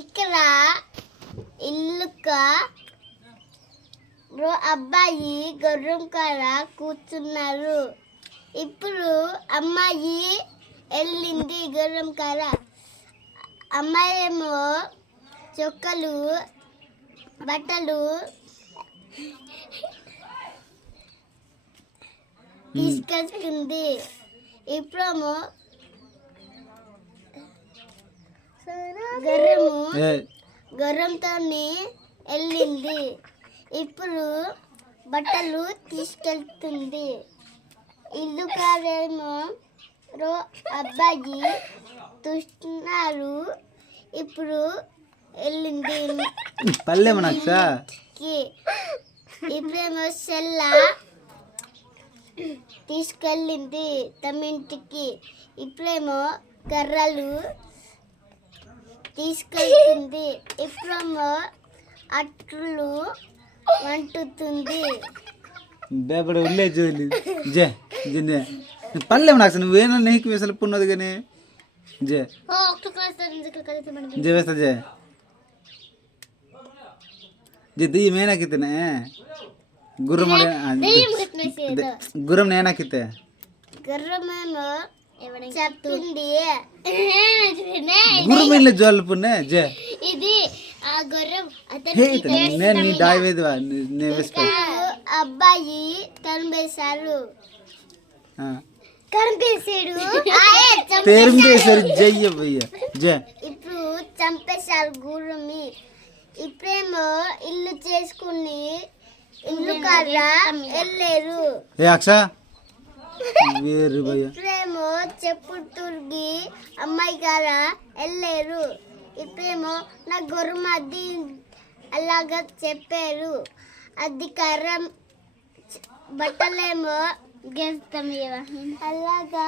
ఇక్కడ ఇల్లుక అబ్బాయి గుర్రం కాడ కూర్చున్నారు. ఇప్పుడు అమ్మాయి వెళ్ళింది గుర్రం కాడ. అమ్మాయి ఏమో చొక్కలు బట్టలు తీసుకొచ్చుకుంది. ఇప్పుడేమో గుర్రంతో వెళ్ళింది. ఇప్పుడు బట్టలు తీసుకెళ్తుంది. ఇల్లు కారేమో అబ్బాయి చూస్తున్నారు. ఇప్పుడు వెళ్ళింది ఇప్పుడేమో సెల్ల తీసుకెళ్ళింది తమ ఇంటికి. ఇప్పుడేమో కర్రలు తీసుకెళ్తుంది. ఇప్పుడేమో అట్లు వండుతుంది. పల్లెం నాకు నువ్వేనా నీకు వెసలు పున్నది కానీ జే జే వేస్తా జే జే दी मैं ना कितने गुर्रम गुर्रम నేనా కితే గుర్రమేమో చెప్పింది గుర్రం ఇల్ల జోల్ పున్నే జే ఇది ఆ గుర్రం అతనికి నేను నీ దాయి వేదివా నే వెస్పా అబ్బాయి తరుమేశారు. జయ్య భయ్య జే ఇప్పుడు చంపేశారు గుర్రమి. ఇప్పుడేమో ఇల్లు చేసుకుని ఇల్లు కాడ వెళ్ళారు. ఇప్పుడేమో చెప్పు తుర్గి అమ్మాయి కాడ వెళ్ళారు. ఇప్పుడేమో నా గుర్రం అది అలాగా చెప్పారు. అది కర్రం బట్టలేమో గెలుస్తాం అలాగా